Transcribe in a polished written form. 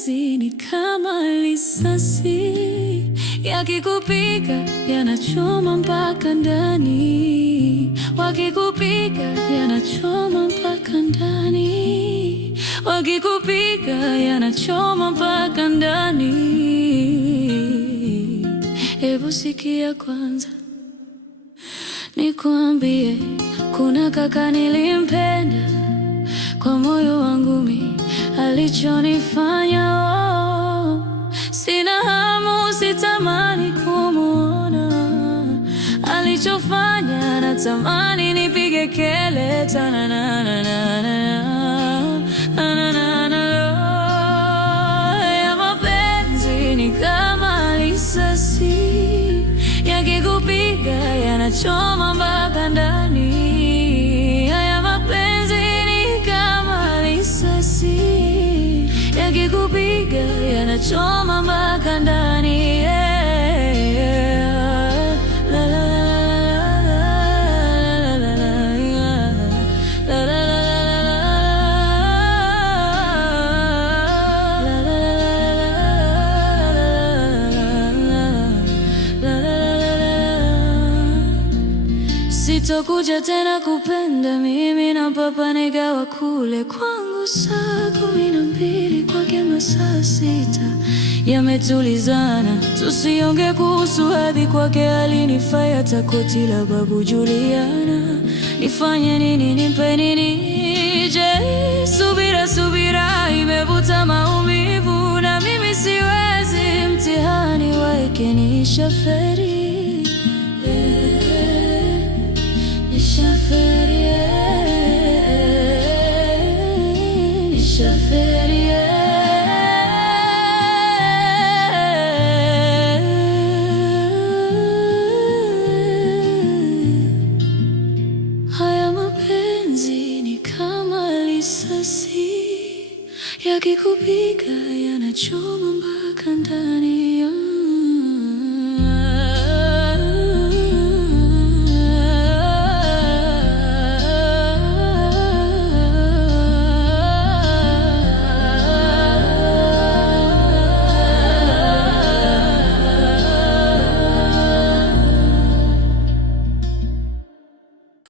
mapenzi ni kama risasi, yakikupiga yanachoma mpaka ndani, wakikupiga yanachoma mpaka ndani, wakikupiga yanachoma mpaka ndani. Hebu sikia kwanza nikuambie, kuna kaka nilimpenda kwa moyo wangu mimi, alichonifanya sina hamu, sitamani kumuona. Alichofanya natamani nipige kelele ya mapenzi ni kama risasi, yakikupiga yanachoma mpaka ndani. Haya mapenzi ni kama risasi, yakikupiga yanachoma mpaka ndani. Sitokuja tena kupenda mimi na papa, negawa kule kwangu saa 12, kwake masaa 6 yametulizana. Tusionge kuhusu hadhi, kwake alinifaya hata koti la babu Juliana. Nifanye nini, nimpe nini? Je, subira imevuta maumivu, na mimi siwezi. Mtihani wake nishaferi. Haya mapenzi ni kama risasi, yakikupiga yanachoma mpaka ndani.